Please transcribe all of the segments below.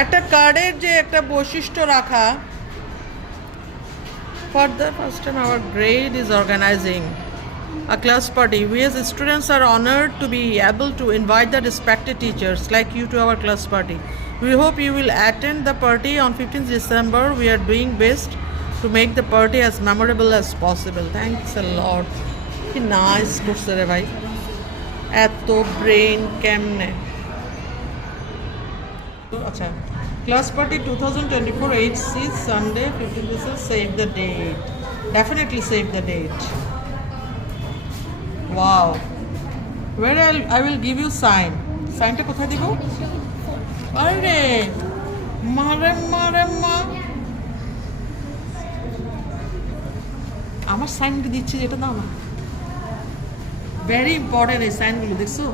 একটা কার্ডের যে একটা বৈশিষ্ট্য রাখা for the first time our grade is organizing a class party. We as students are honored to be able to invite the respected teachers like you to our class party. We hope you will attend the party on 15th December. We are doing best to make the party as memorable as possible. Thanks a lot. কি nice করছে রে ভাই, এত brain কেমনে। আচ্ছা, class party 2024 HC Sunday 15th December. Save the date. Definitely save the date. Wow. Where I will give you sign. Signটা কোথায় দিব? আরে মারে মারে মা, আমার সাইনটা দিচ্ছি, এটা দাও না। ভেরি ইম্পর্টেন্ট এই সাইনগুলো, দেখছো?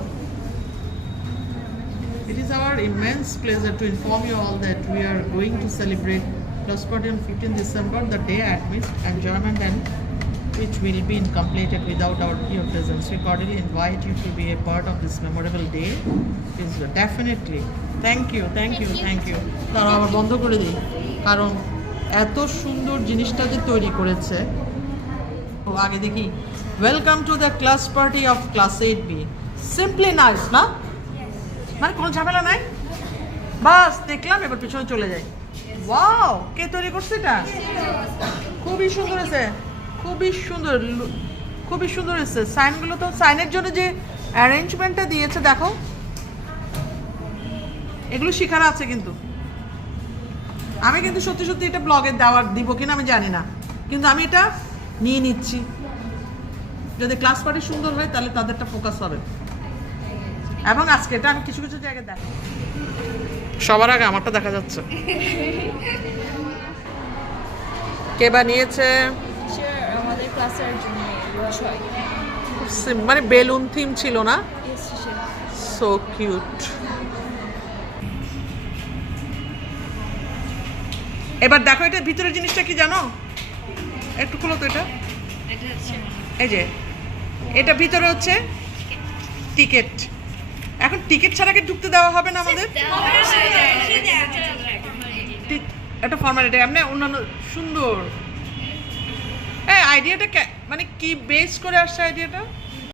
It is our immense pleasure to inform you all that we are going to celebrate class party on 15th December, the day amidst enjoyment and which will be incompleted without your presence. We cordially invite you to be a part of this memorable day. Is definitely. Thank you. তারা আবার বন্ধ করে দিই, কারণ এত সুন্দর জিনিসটা যে তৈরি করেছে। তো আগে দেখি, welcome to the class party of class 8B. Simply nice না, মানে কোনো ঝামেলা নাই, বাস দেখলাম এবার পিছনে চলে যাই। ওয়াও, কে তৈরি করছে এটা? খুবই সুন্দর হয়েছে, খুবই সুন্দর হয়েছে। সাইনগুলো তো, সাইনের জন্য যে অ্যারেঞ্জমেন্টটা দিয়েছে দেখো, এগুলো শেখার আছে কিন্তু। আমি কিন্তু সত্যি এটা ব্লগে দিব কিনা আমি জানি না, কিন্তু আমি এটা নিয়ে নিচ্ছি। যদি ক্লাস পার্টি সুন্দর হয় তাহলে তাদেরটা ফোকাস হবে। এবং আজকে এটা আমি কিছু জায়গায় দেখ, সবার আগে আমারটা দেখা যাচ্ছে। কে বানিয়েছে? আমাদের ক্লাসের জন্য মানে বেলুন থিম ছিল না? So cute. এবার দেখো, এটা ভিতরের জিনিসটা কি জানো? একটু খুলো তো এটা। এই যে এটা ভিতরে হচ্ছে টিকিট। এখন টিকিট ছাড়া কি ঢুকতে দেওয়া হবে না আমাদের? একটা ফর্মালিটি, এমনি অন্যান্য সুন্দর। আইডিয়াটা মানে কি বেস করে আসছে আইডিয়াটা?